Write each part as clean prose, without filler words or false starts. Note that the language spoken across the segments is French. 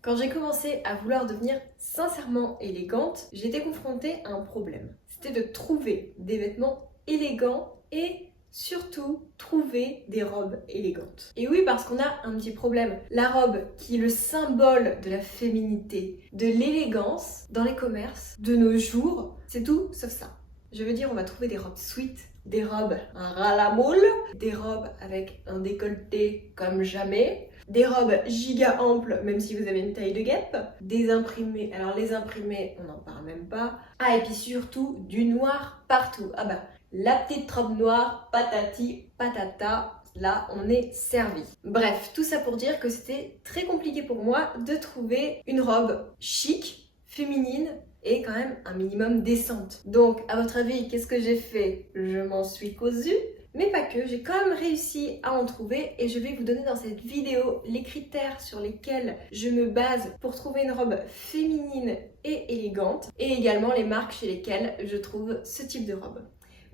Quand j'ai commencé à vouloir devenir sincèrement élégante, j'étais confrontée à un problème. C'était de trouver des vêtements élégants et surtout trouver des robes élégantes. Et oui, parce qu'on a un petit problème. La robe qui est le symbole de la féminité, de l'élégance dans les commerces de nos jours, c'est tout sauf ça. Je veux dire, on va trouver des robes sweat, des robes un ras la moule, des robes avec un décolleté comme jamais, des robes giga amples, même si vous avez une taille de guêpe, des imprimés. Alors les imprimés, on n'en parle même pas. Ah, et puis surtout, du noir partout. Ah bah, la petite robe noire, patati, patata, là on est servi. Bref, tout ça pour dire que c'était très compliqué pour moi de trouver une robe chic, féminine, et quand même un minimum décente. Donc, à votre avis, qu'est-ce que j'ai fait? Je m'en suis cousue. Mais pas que, j'ai quand même réussi à en trouver et je vais vous donner dans cette vidéo les critères sur lesquels je me base pour trouver une robe féminine et élégante et également les marques chez lesquelles je trouve ce type de robe.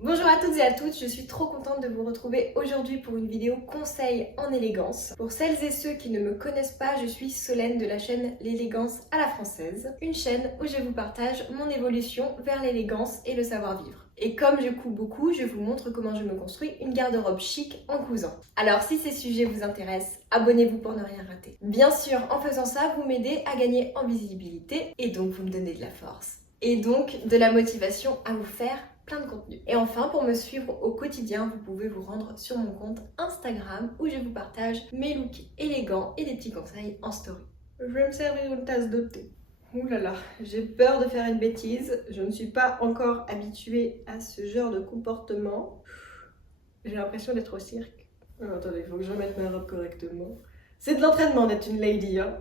Bonjour à toutes et à tous, je suis trop contente de vous retrouver aujourd'hui pour une vidéo conseil en élégance. Pour celles et ceux qui ne me connaissent pas, je suis Solène de la chaîne L'élégance à la française, une chaîne où je vous partage mon évolution vers l'élégance et le savoir-vivre. Et comme je couds beaucoup, je vous montre comment je me construis une garde-robe chic en cousant. Alors si ces sujets vous intéressent, abonnez-vous pour ne rien rater. Bien sûr, en faisant ça, vous m'aidez à gagner en visibilité et donc vous me donnez de la force. Et donc de la motivation à vous faire plein de contenu. Et enfin, pour me suivre au quotidien, vous pouvez vous rendre sur mon compte Instagram où je vous partage mes looks élégants et des petits conseils en story. Je vais me servir une tasse de thé. Ouh là là, j'ai peur de faire une bêtise. Je ne suis pas encore habituée à ce genre de comportement. J'ai l'impression d'être au cirque. Oh, attendez, il faut que je remette ma robe correctement. C'est de l'entraînement d'être une lady, hein.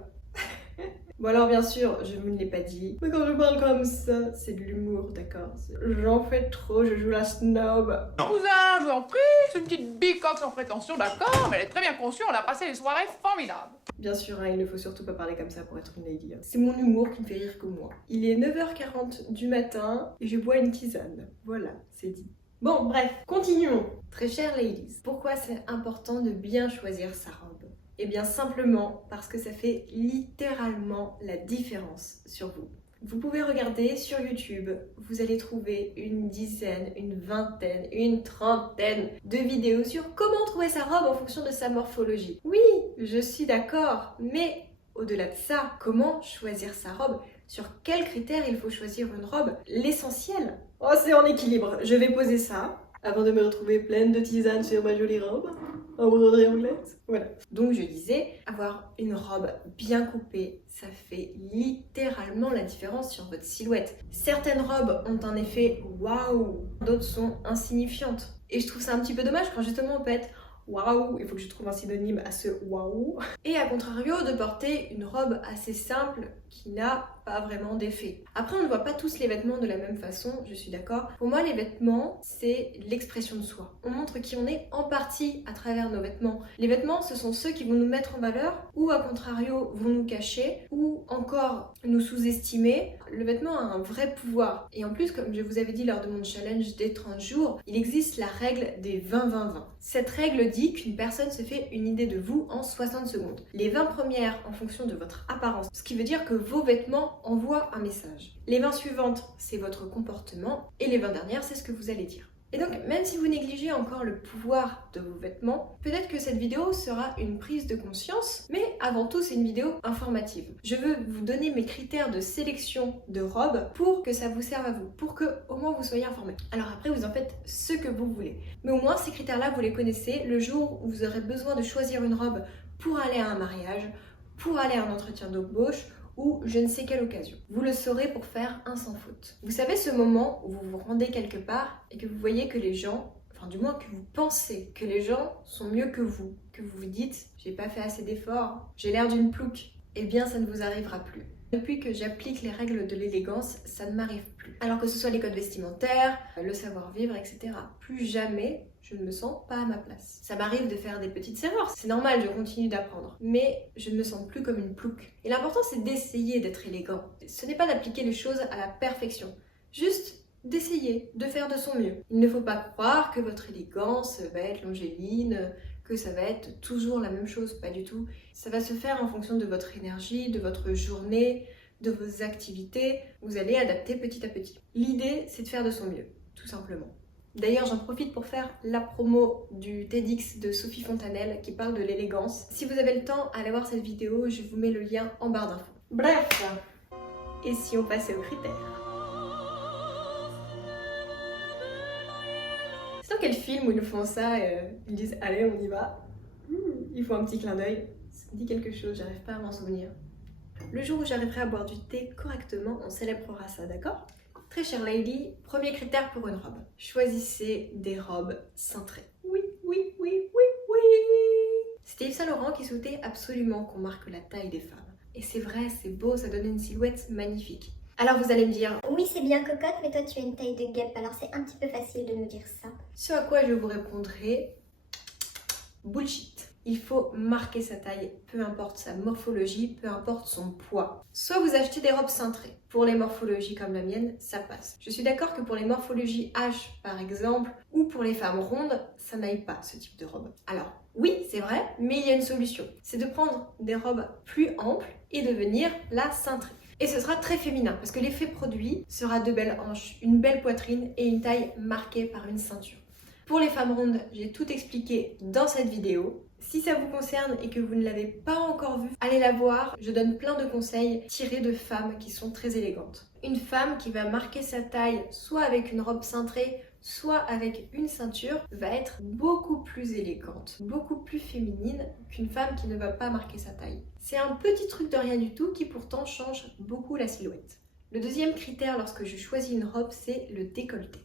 Bon alors bien sûr, je vous ne l'ai pas dit, mais quand je parle comme ça, c'est de l'humour, d'accord? J'en fais trop, je joue la snob. Cousin, je vous en prie, c'est une petite bicoque sans prétention, d'accord, mais elle est très bien conçue, on a passé des soirées formidables. Bien sûr, hein, il ne faut surtout pas parler comme ça pour être une lady. Hein. C'est mon humour qui me fait rire que moi. Il est 9h40 du matin et je bois une tisane. Voilà, c'est dit. Bon, bref, continuons. Très chères ladies, pourquoi c'est important de bien choisir sa robe? Eh bien simplement parce que ça fait littéralement la différence sur vous. Vous pouvez regarder sur YouTube, vous allez trouver une dizaine, une vingtaine, une trentaine de vidéos sur comment trouver sa robe en fonction de sa morphologie. Oui, je suis d'accord, mais au-delà de ça, comment choisir sa robe? Sur quels critères il faut choisir une robe? L'essentiel. Oh, c'est en équilibre. Je vais poser ça avant de me retrouver pleine de tisanes sur ma jolie robe en broderie anglaise. Voilà. Donc je disais, avoir une robe bien coupée, ça fait littéralement la différence sur votre silhouette. Certaines robes ont un effet waouh, d'autres sont insignifiantes. Et je trouve ça un petit peu dommage quand justement on peut être waouh, il faut que je trouve un synonyme à ce waouh. Et à contrario, de porter une robe assez simple qui n'a pas vraiment d'effet. Après, on ne voit pas tous les vêtements de la même façon, je suis d'accord. Pour moi, les vêtements, c'est l'expression de soi. On montre qui on est en partie à travers nos vêtements. Les vêtements, ce sont ceux qui vont nous mettre en valeur ou à contrario vont nous cacher ou encore nous sous-estimer. Le vêtement a un vrai pouvoir. Et en plus, comme je vous avais dit lors de mon challenge des 30 jours, il existe la règle des 20-20-20. Cette règle dit qu'une personne se fait une idée de vous en 60 secondes. Les 20 premières en fonction de votre apparence, ce qui veut dire que vos vêtements envoient un message. Les 20 suivantes, c'est votre comportement et les 20 dernières, c'est ce que vous allez dire. Et donc, même si vous négligez encore le pouvoir de vos vêtements, peut-être que cette vidéo sera une prise de conscience, mais avant tout, c'est une vidéo informative. Je veux vous donner mes critères de sélection de robes pour que ça vous serve à vous, pour que au moins vous soyez informés. Alors après, vous en faites ce que vous voulez. Mais au moins, ces critères-là, vous les connaissez le jour où vous aurez besoin de choisir une robe pour aller à un mariage, pour aller à un entretien d'embauche, ou je ne sais quelle occasion. Vous le saurez pour faire un sans faute. Vous savez ce moment où vous vous rendez quelque part et que vous voyez que les gens, enfin du moins que vous pensez que les gens sont mieux que vous vous dites j'ai pas fait assez d'efforts, j'ai l'air d'une plouque, eh bien ça ne vous arrivera plus. Depuis que j'applique les règles de l'élégance, ça ne m'arrive plus. Alors que ce soit les codes vestimentaires, le savoir-vivre, etc. Plus jamais je ne me sens pas à ma place. Ça m'arrive de faire des petites erreurs, c'est normal, je continue d'apprendre. Mais je ne me sens plus comme une plouque. Et l'important, c'est d'essayer d'être élégant. Ce n'est pas d'appliquer les choses à la perfection. Juste d'essayer, de faire de son mieux. Il ne faut pas croire que votre élégance va être longéline, que ça va être toujours la même chose, pas du tout. Ça va se faire en fonction de votre énergie, de votre journée, de vos activités. Vous allez adapter petit à petit. L'idée, c'est de faire de son mieux, tout simplement. D'ailleurs, j'en profite pour faire la promo du TEDx de Sophie Fontanelle qui parle de l'élégance. Si vous avez le temps, allez voir cette vidéo, je vous mets le lien en barre d'infos. Bref, et si on passait aux critères? C'est dans quel film où ils font ça ils disent allez on y va, il faut un petit clin d'œil. Ça me dit quelque chose, j'arrive pas à m'en souvenir. Le jour où j'arriverai à boire du thé correctement, on célébrera ça, d'accord? Très chère lady, premier critère pour une robe. Choisissez des robes cintrées. Oui, oui, oui, oui, oui. C'était Yves Saint Laurent qui souhaitait absolument qu'on marque la taille des femmes. Et c'est vrai, c'est beau, ça donne une silhouette magnifique. Alors vous allez me dire, oui c'est bien cocotte, mais toi tu as une taille de guêpe, alors c'est un petit peu facile de nous dire ça. Ce à quoi je vous répondrai, bullshit. Il faut marquer sa taille, peu importe sa morphologie, peu importe son poids. Soit vous achetez des robes cintrées. Pour les morphologies comme la mienne, ça passe. Je suis d'accord que pour les morphologies H par exemple, ou pour les femmes rondes, ça n'aille pas ce type de robe. Alors oui, c'est vrai, mais il y a une solution. C'est de prendre des robes plus amples et de venir la cintrer. Et ce sera très féminin parce que l'effet produit sera de belles hanches, une belle poitrine et une taille marquée par une ceinture. Pour les femmes rondes, j'ai tout expliqué dans cette vidéo. Si ça vous concerne et que vous ne l'avez pas encore vue, allez la voir. Je donne plein de conseils tirés de femmes qui sont très élégantes. Une femme qui va marquer sa taille soit avec une robe cintrée, soit avec une ceinture, va être beaucoup plus élégante, beaucoup plus féminine qu'une femme qui ne va pas marquer sa taille. C'est un petit truc de rien du tout qui pourtant change beaucoup la silhouette. Le deuxième critère lorsque je choisis une robe, c'est le décolleté.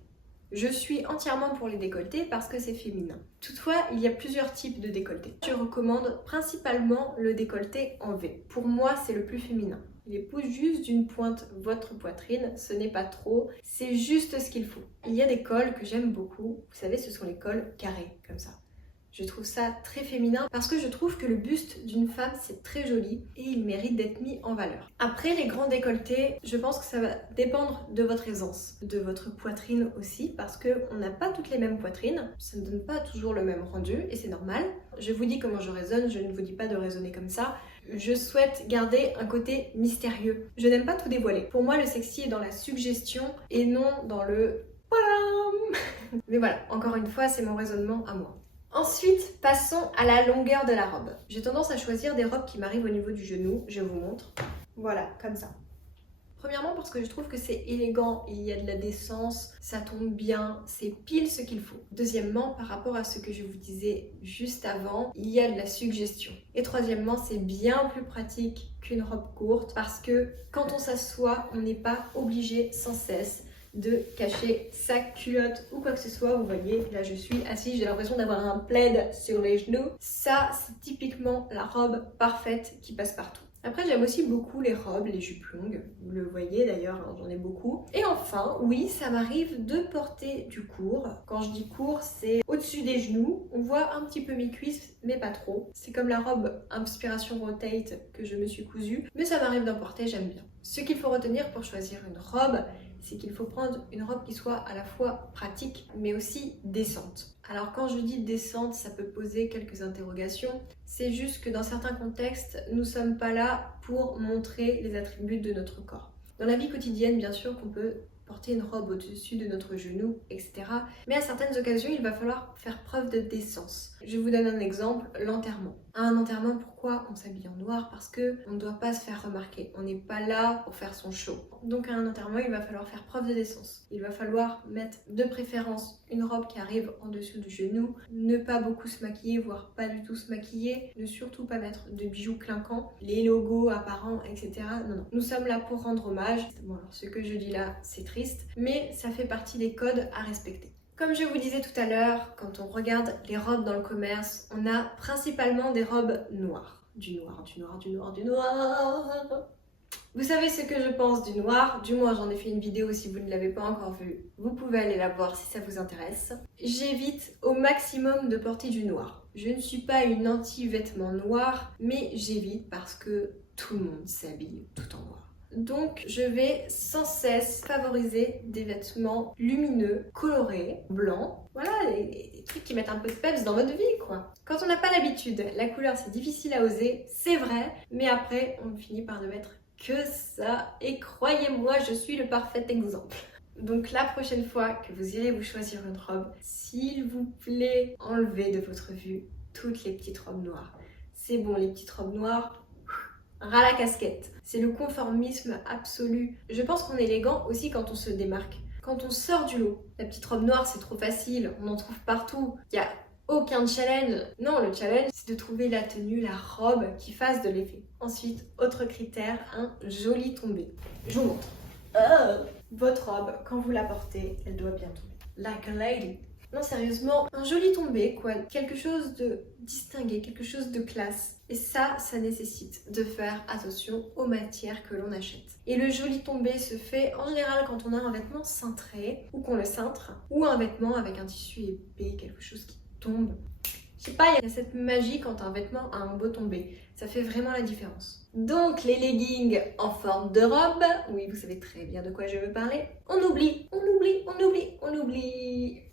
Je suis entièrement pour les décolletés parce que c'est féminin. Toutefois, il y a plusieurs types de décolletés. Je recommande principalement le décolleté en V. Pour moi, c'est le plus féminin. Il épouse juste d'une pointe votre poitrine, ce n'est pas trop, c'est juste ce qu'il faut. Il y a des cols que j'aime beaucoup, vous savez, ce sont les cols carrés, comme ça. Je trouve ça très féminin parce que je trouve que le buste d'une femme c'est très joli et il mérite d'être mis en valeur. Après les grands décolletés, je pense que ça va dépendre de votre aisance, de votre poitrine aussi parce qu'on n'a pas toutes les mêmes poitrines, ça ne donne pas toujours le même rendu et c'est normal. Je vous dis comment je raisonne, je ne vous dis pas de raisonner comme ça. Je souhaite garder un côté mystérieux. Je n'aime pas tout dévoiler. Pour moi le sexy est dans la suggestion et non dans le padam. Mais voilà, encore une fois c'est mon raisonnement à moi. Ensuite, passons à la longueur de la robe. J'ai tendance à choisir des robes qui m'arrivent au niveau du genou, je vous montre. Voilà, comme ça. Premièrement parce que je trouve que c'est élégant, il y a de la décence, ça tombe bien, c'est pile ce qu'il faut. Deuxièmement, par rapport à ce que je vous disais juste avant, il y a de la suggestion. Et troisièmement, c'est bien plus pratique qu'une robe courte parce que quand on s'assoit, on n'est pas obligé sans cesse de cacher sa culotte ou quoi que ce soit. Vous voyez, là je suis assise, j'ai l'impression d'avoir un plaid sur les genoux. Ça, c'est typiquement la robe parfaite qui passe partout. Après, j'aime aussi beaucoup les robes, les jupes longues. Vous le voyez d'ailleurs, hein, j'en ai beaucoup. Et enfin, oui, ça m'arrive de porter du court. Quand je dis court, c'est au-dessus des genoux. On voit un petit peu mes cuisses, mais pas trop. C'est comme la robe Inspiration Rotate que je me suis cousue. Mais ça m'arrive d'en porter, j'aime bien. Ce qu'il faut retenir pour choisir une robe, c'est qu'il faut prendre une robe qui soit à la fois pratique, mais aussi décente. Alors quand je dis décente, ça peut poser quelques interrogations. C'est juste que dans certains contextes, nous ne sommes pas là pour montrer les attributs de notre corps. Dans la vie quotidienne, bien sûr qu'on peut porter une robe au-dessus de notre genou, etc. Mais à certaines occasions, il va falloir faire preuve de décence. Je vous donne un exemple, l'enterrement. À un enterrement, pourquoi on s'habille en noir? Parce qu'on ne doit pas se faire remarquer. On n'est pas là pour faire son show. Donc à un enterrement, il va falloir faire preuve de décence. Il va falloir mettre de préférence une robe qui arrive en dessous du genou, ne pas beaucoup se maquiller, voire pas du tout se maquiller, ne surtout pas mettre de bijoux clinquants, les logos apparents, etc. Non, non. Nous sommes là pour rendre hommage. Bon, alors ce que je dis là, c'est triste, mais ça fait partie des codes à respecter. Comme je vous disais tout à l'heure, quand on regarde les robes dans le commerce, on a principalement des robes noires. Du noir, du noir, du noir, du noir. Vous savez ce que je pense du noir, du moins j'en ai fait une vidéo si vous ne l'avez pas encore vue. Vous pouvez aller la voir si ça vous intéresse. J'évite au maximum de porter du noir. Je ne suis pas une anti-vêtements noirs, mais j'évite parce que tout le monde s'habille tout en noir. Donc je vais sans cesse favoriser des vêtements lumineux, colorés, blancs. Voilà, des trucs qui mettent un peu de peps dans votre vie quoi. Quand on n'a pas l'habitude, la couleur c'est difficile à oser, c'est vrai, mais après on finit par ne mettre que ça. Et croyez-moi, je suis le parfait exemple. Donc la prochaine fois que vous irez vous choisir une robe, s'il vous plaît, enlevez de votre vue toutes les petites robes noires. C'est bon, les petites robes noires, ras la casquette. C'est le conformisme absolu. Je pense qu'on est élégant aussi quand on se démarque, quand on sort du lot. La petite robe noire, c'est trop facile, on en trouve partout. Il n'y a aucun challenge. Non, le challenge, c'est de trouver la tenue, la robe qui fasse de l'effet. Ensuite, autre critère, un joli tombé. Je vous montre. Votre robe, quand vous la portez, elle doit bien tomber. Like a lady. Non, sérieusement, un joli tombé, quoi. Quelque chose de distingué, quelque chose de classe. Et ça nécessite de faire attention aux matières que l'on achète. Et le joli tombé se fait en général quand on a un vêtement cintré, ou qu'on le cintre, ou un vêtement avec un tissu épais, quelque chose qui tombe. Je sais pas, il y a cette magie quand un vêtement a un beau tombé. Ça fait vraiment la différence. Donc les leggings en forme de robe, oui vous savez très bien de quoi je veux parler. On oublie.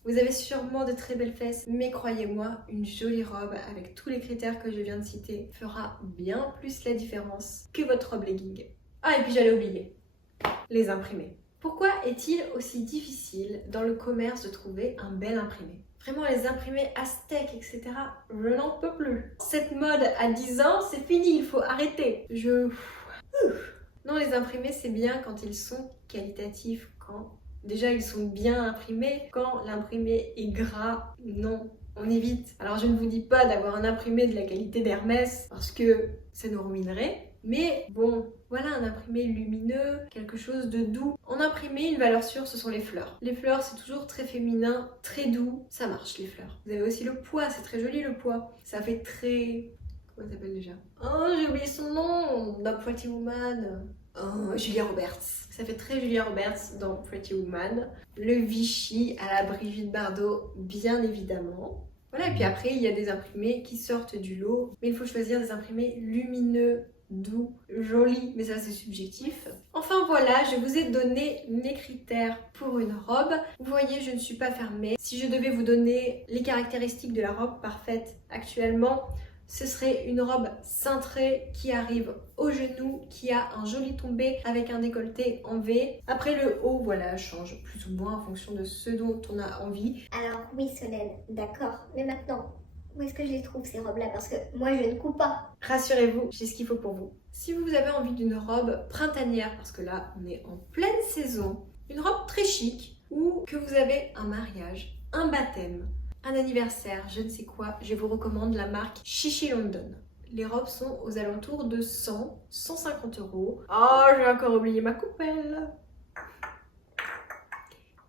Vous avez sûrement de très belles fesses, mais croyez-moi, une jolie robe avec tous les critères que je viens de citer fera bien plus la différence que votre robe legging. Ah et puis j'allais oublier, les imprimés. Pourquoi est-il aussi difficile dans le commerce de trouver un bel imprimé ? Vraiment les imprimés aztèques, etc. Je n'en peux plus. Cette mode à 10 ans, c'est fini, il faut arrêter. Non, les imprimés, c'est bien quand ils sont qualitatifs, quand déjà ils sont bien imprimés. Quand l'imprimé est gras, non, on évite. Alors je ne vous dis pas d'avoir un imprimé de la qualité d'Hermès, parce que ça nous ruinerait. Mais bon, voilà un imprimé lumineux, quelque chose de doux. En imprimé, une valeur sûre, ce sont les fleurs. Les fleurs, c'est toujours très féminin, très doux. Ça marche, les fleurs. Vous avez aussi le pois, c'est très joli le pois. Ça fait très... Comment ça s'appelle déjà? Oh, j'ai oublié son nom dans Pretty Woman. Oh, Julia Roberts. Ça fait très Julia Roberts dans Pretty Woman. Le Vichy à la Brigitte Bardot, bien évidemment. Voilà, et puis après, il y a des imprimés qui sortent du lot. Mais il faut choisir des imprimés lumineux, doux, joli, mais ça c'est subjectif. Enfin voilà, je vous ai donné mes critères pour une robe. Vous voyez, je ne suis pas fermée. Si je devais vous donner les caractéristiques de la robe parfaite actuellement, ce serait une robe cintrée qui arrive au genou, qui a un joli tombé avec un décolleté en V. Après le haut, voilà, change plus ou moins en fonction de ce dont on a envie. Alors oui Solène, d'accord, mais maintenant, où est-ce que je les trouve ces robes-là? Parce que moi je ne coupe pas. Rassurez-vous, j'ai ce qu'il faut pour vous. Si vous avez envie d'une robe printanière, parce que là on est en pleine saison, une robe très chic, ou que vous avez un mariage, un baptême, un anniversaire, je ne sais quoi, je vous recommande la marque Chichi London. Les robes sont aux alentours de 100-150 €. Oh, j'ai encore oublié ma coupelle.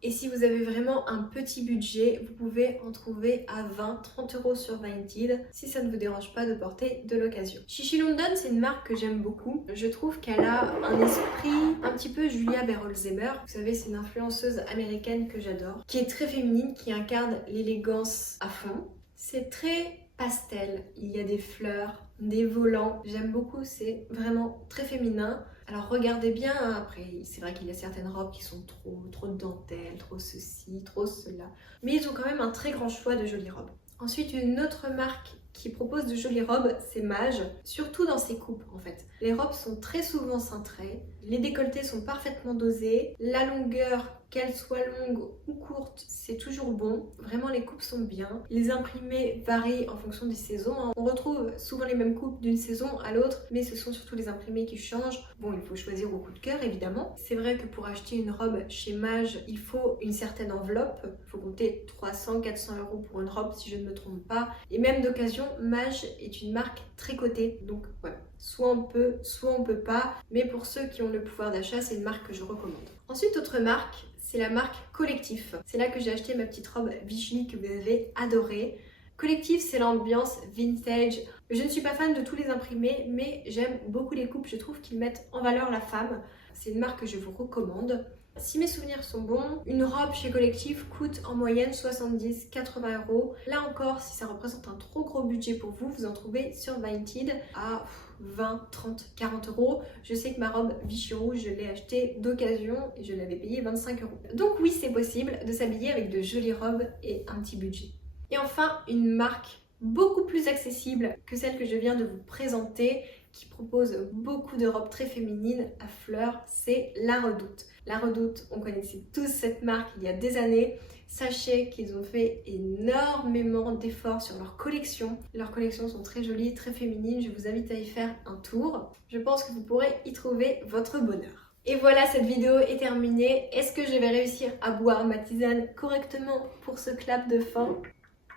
Et si vous avez vraiment un petit budget, vous pouvez en trouver à 20-30 € sur Vinted si ça ne vous dérange pas de porter de l'occasion. Chichi London, c'est une marque que j'aime beaucoup. Je trouve qu'elle a un esprit un petit peu Julia Berold-Zimmer. Vous savez, c'est une influenceuse américaine que j'adore, qui est très féminine, qui incarne l'élégance à fond. C'est très pastel, il y a des fleurs, des volants. J'aime beaucoup, c'est vraiment très féminin. Alors regardez bien, après c'est vrai qu'il y a certaines robes qui sont trop de dentelle, trop ceci, trop cela. Mais ils ont quand même un très grand choix de jolies robes. Ensuite, une autre marque qui propose de jolies robes, c'est Mage, surtout dans ses coupes en fait. Les robes sont très souvent cintrées, les décolletés sont parfaitement dosés, la longueur, qu'elle soit longue ou courte, c'est toujours bon. Vraiment, les coupes sont bien. Les imprimés varient en fonction des saisons. On retrouve souvent les mêmes coupes d'une saison à l'autre, mais ce sont surtout les imprimés qui changent. Bon, il faut choisir au coup de cœur, évidemment. C'est vrai que pour acheter une robe chez Mage, il faut une certaine enveloppe. Il faut compter 300-400 € pour une robe, si je ne me trompe pas. Et même d'occasion, Mage est une marque très cotée. Donc, voilà. Soit on peut, soit on peut pas. Mais pour ceux qui ont le pouvoir d'achat, c'est une marque que je recommande. Ensuite, autre marque, c'est la marque Collectif. C'est là que j'ai acheté ma petite robe Vichy que vous avez adorée. Collectif, c'est l'ambiance vintage. Je ne suis pas fan de tous les imprimés, mais j'aime beaucoup les coupes. Je trouve qu'ils mettent en valeur la femme. C'est une marque que je vous recommande. Si mes souvenirs sont bons, une robe chez Collectif coûte en moyenne 70-80 €. Là encore, si ça représente un trop gros budget pour vous, vous en trouvez sur Vinted à 20, 30, 40 €. Je sais que ma robe Vichy Rouge, je l'ai achetée d'occasion et je l'avais payée 25 €. Donc oui, c'est possible de s'habiller avec de jolies robes et un petit budget. Et enfin, une marque beaucoup plus accessible que celle que je viens de vous présenter, qui propose beaucoup de robes très féminines à fleurs, c'est La Redoute. La Redoute, on connaissait tous cette marque il y a des années. Sachez qu'ils ont fait énormément d'efforts sur leur collection. Leurs collections sont très jolies, très féminines. Je vous invite à y faire un tour. Je pense que vous pourrez y trouver votre bonheur. Et voilà, cette vidéo est terminée. Est-ce que je vais réussir à boire ma tisane correctement pour ce clap de fin?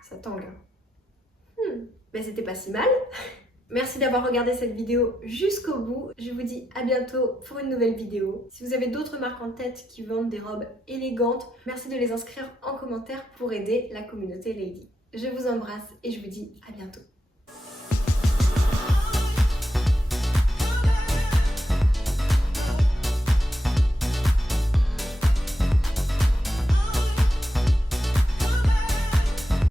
Ça tangue. Ben c'était pas si mal. Merci d'avoir regardé cette vidéo jusqu'au bout. Je vous dis à bientôt pour une nouvelle vidéo. Si vous avez d'autres marques en tête qui vendent des robes élégantes, merci de les inscrire en commentaire pour aider la communauté Lady. Je vous embrasse et je vous dis à bientôt.